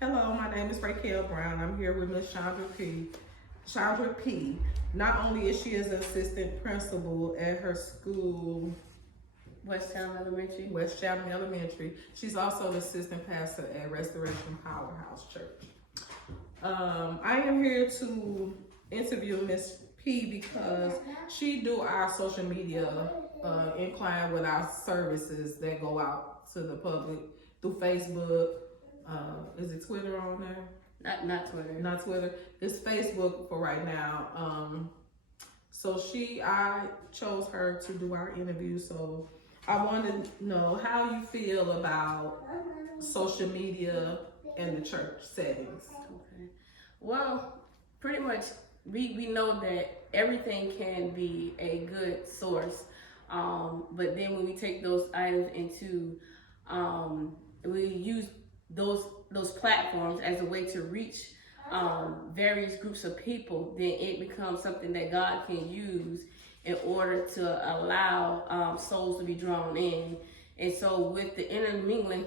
Hello, my name is Raquel Brown. I'm here with Miss Chandra Peay. Chandra Peay. Not only is she an assistant principal at her school, West Chalmers Elementary, she's also the assistant pastor at Restoration Powerhouse Church. I am here to interview Miss P because she do our social media incline with our services that go out to the public through Facebook. Is it Twitter on there? Not Twitter. Not Twitter. It's Facebook for right now. So I chose her to do our interview. So I want to know how you feel about social media in the church settings. Okay. Well, pretty much we know that everything can be a good source. But then when we take those items into, we use those platforms as a way to reach various groups of people, then it becomes something that God can use in order to allow souls to be drawn in. And so with the intermingling,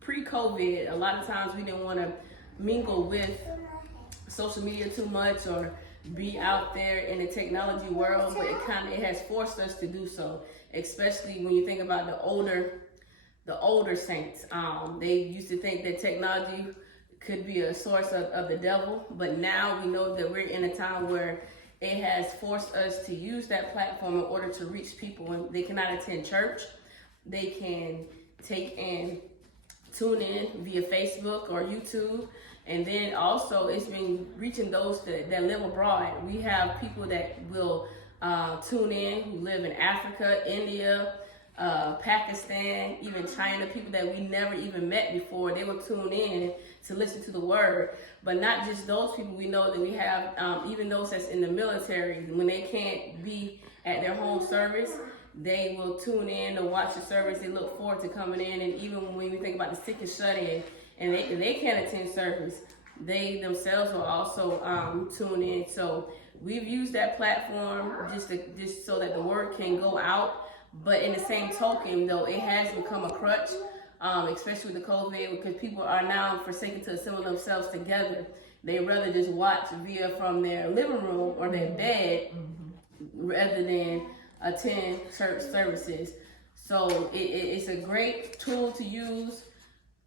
pre-COVID, a lot of times we didn't want to mingle with social media too much or be out there in the technology world, but it has forced us to do so, especially when you think about the older saints. They used to think that technology could be a source of the devil, but now we know that we're in a time where it has forced us to use that platform in order to reach people. When they cannot attend church, they can tune in via Facebook or YouTube. And then also it's been reaching those that live abroad. We have people that will tune in who live in Africa, India, Pakistan, even China, people that we never even met before. They will tune in to listen to the word. But not just those people. We know that we have even those that's in the military. When they can't be at their home service, they will tune in to watch the service. They look forward to coming in. And even when we think about the sick and shut in, and they can't attend service, they themselves will also tune in. So we've used that platform just so that the word can go out. But in the same token, though, it has become a crutch, especially with the COVID, because people are now forsaken to assemble themselves together. They rather just watch from their living room or their bed rather than attend church services. So it's a great tool to use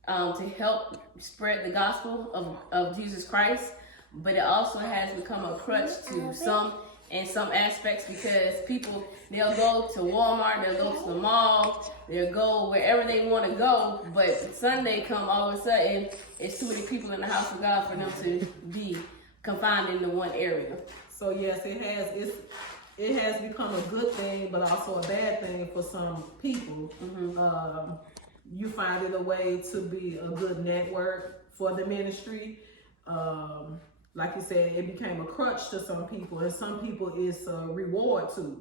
to help spread the gospel of Jesus Christ, but it also has become a crutch to some in some aspects, because people, they'll go to Walmart, they'll go to the mall, they'll go wherever they want to go, but Sunday come, all of a sudden it's too many people in the house of God for them to be confined into one area. So yes, it has become a good thing, but also a bad thing for some people. You find it a way to be a good network for the ministry. Like you said, it became a crutch to some people, and some people it's a reward to.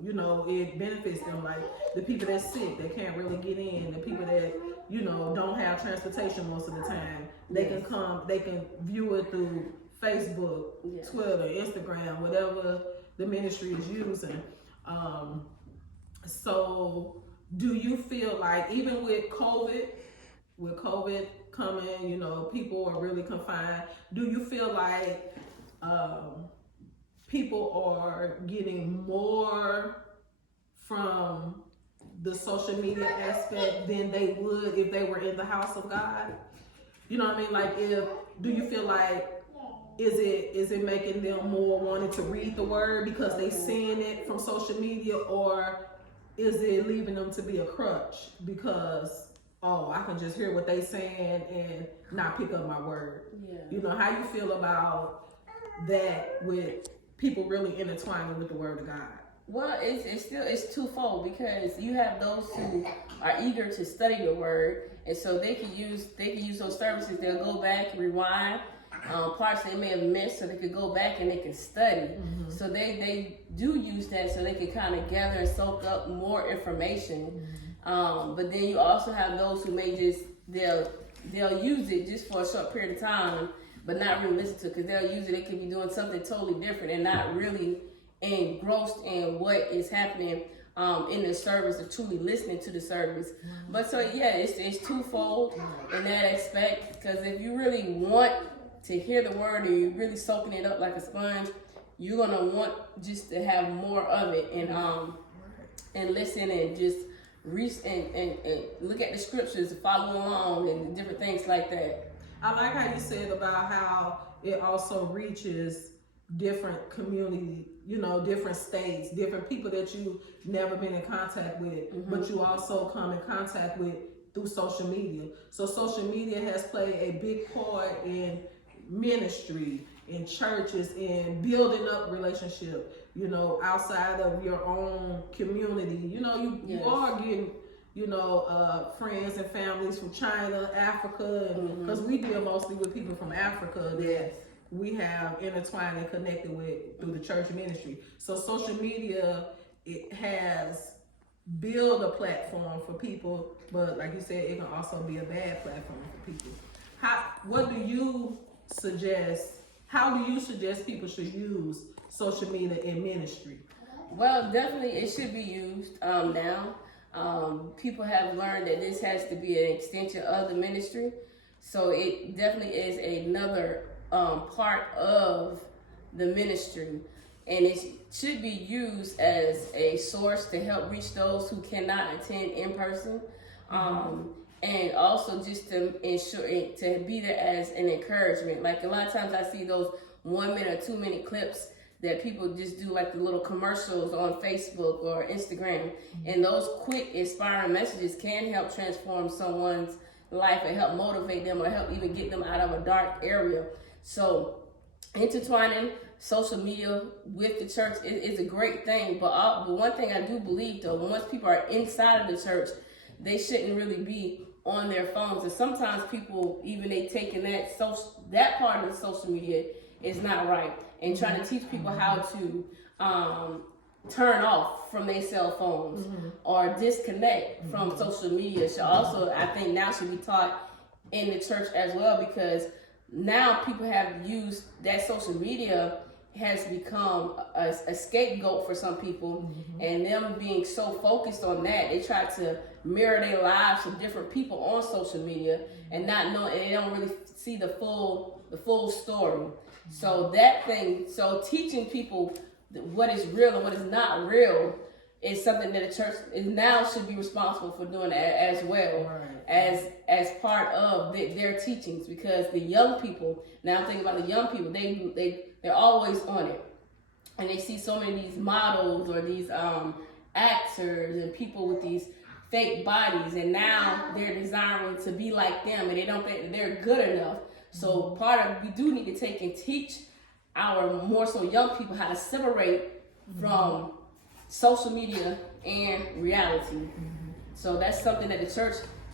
It benefits them. Like the people that's sick, they can't really get in. The people that don't have transportation most of the time, they can come. They can view it through Facebook, Twitter, Instagram, whatever the ministry is using. So do you feel like even with COVID coming, people are really confined, do you feel like people are getting more from the social media aspect than they would if they were in the house of God? You know what I mean? Like, do you feel like is it making them more wanting to read the word because they seeing it from social media, or is it leaving them to be a crutch because I can just hear what they saying and not pick up my word? Yeah. How you feel about that with people really intertwining with the word of God? Well, it's twofold, because you have those who are eager to study the word, and so they can use those services. They'll go back, rewind parts they may have missed, so they could go back and they can study. So they do use that so they can kind of gather and soak up more information. But then you also have those who may they'll use it just for a short period of time, but not really listen to it, because they'll use it. They could be doing something totally different and not really engrossed in what is happening in the service, or truly listening to the service. But so yeah, it's twofold in that aspect, because if you really want to hear the word and you're really soaking it up like a sponge, you're gonna want just to have more of it and listen and just read and look at the scriptures, follow along, and different things like that. I like how you said about how it also reaches different community, different states, different people that you've never been in contact with, but you also come in contact with through social media. So social media has played a big part in ministry, in churches, in building up relationship, outside of your own community. You are getting, friends and families from China, Africa, because we deal mostly with people from Africa that we have intertwined and connected with through the church ministry. So social media, it has built a platform for people, but like you said, it can also be a bad platform for people. What do you suggest? How do you suggest people should use social media in ministry? Well, definitely it should be used now. People have learned that this has to be an extension of the ministry. So it definitely is another part of the ministry. And it should be used as a source to help reach those who cannot attend in person. And also just to ensure to be there as an encouragement. Like a lot of times I see those 1 minute or 2 minute clips that people just do, like the little commercials on Facebook or Instagram. And those quick inspiring messages can help transform someone's life and help motivate them or help even get them out of a dark area. So intertwining social media with the church is a great thing. But one thing I do believe, though, once people are inside of the church, they shouldn't really be on their phones. And sometimes people, even they taking that part of the social media is not right, and trying to teach people how to turn off from their cell phones or disconnect from social media. So also, I think now should be taught in the church as well, because now people have used that social media has become a scapegoat for some people, and them being so focused on that, they try to mirror their lives to different people on social media and not know, and they don't really see the full story. So so teaching people what is real and what is not real is something that the church now should be responsible for doing as well, as part of their teachings. Because the young people, now I'm thinking about the young people, they're always on it, and they see so many of these models or these actors and people with these fake bodies, and now they're desiring to be like them, and they don't think that they're good enough. So we do need to take and teach our more so young people how to separate from social media and reality. So that's something that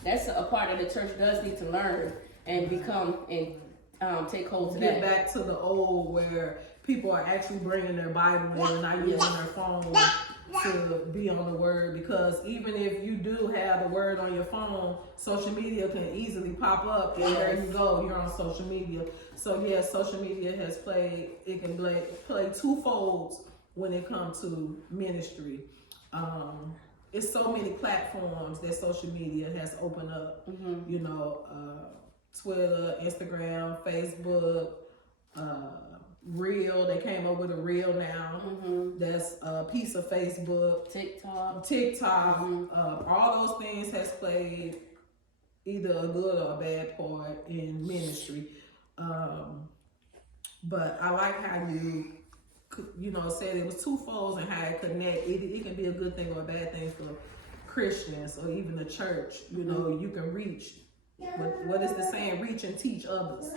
that's a part that the church does need to learn and become and take hold to Get back to the old where people are actually bringing their Bible in and not using their phone to be on the word, because even if you do have the word on your phone, social media can easily pop up, and there you go, you're on social media. So yes, social media can play two folds when it comes to ministry. It's so many platforms that social media has opened up. Twitter, Instagram, Facebook, Reel. They came up with a Reel now. That's a piece of Facebook. TikTok. All those things has played either a good or a bad part in ministry. But I like how you said it was two folds and how it connect. It can be a good thing or a bad thing for Christians or even the church. You can reach. What is the saying? Reach and teach others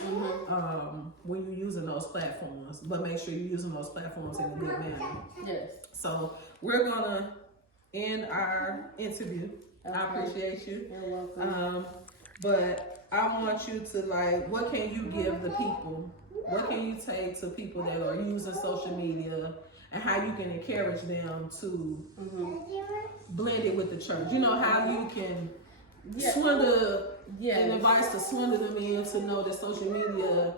when you're using those platforms. But make sure you're using those platforms in a good manner. Yes. So we're gonna end our interview. Okay. I appreciate you. You're welcome. But I want you to what can you give the people? What can you take to people that are using social media, and how you can encourage them to blend it with the church? How you can swindle and advice to swindle them in to know that social media,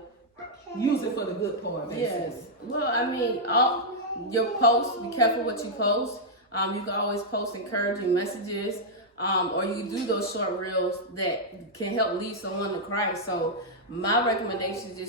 use it for the good part. Basically. Yes. Well, I mean, your posts, be careful what you post. You can always post encouraging messages, or you do those short reels that can help lead someone to Christ. So my recommendation is just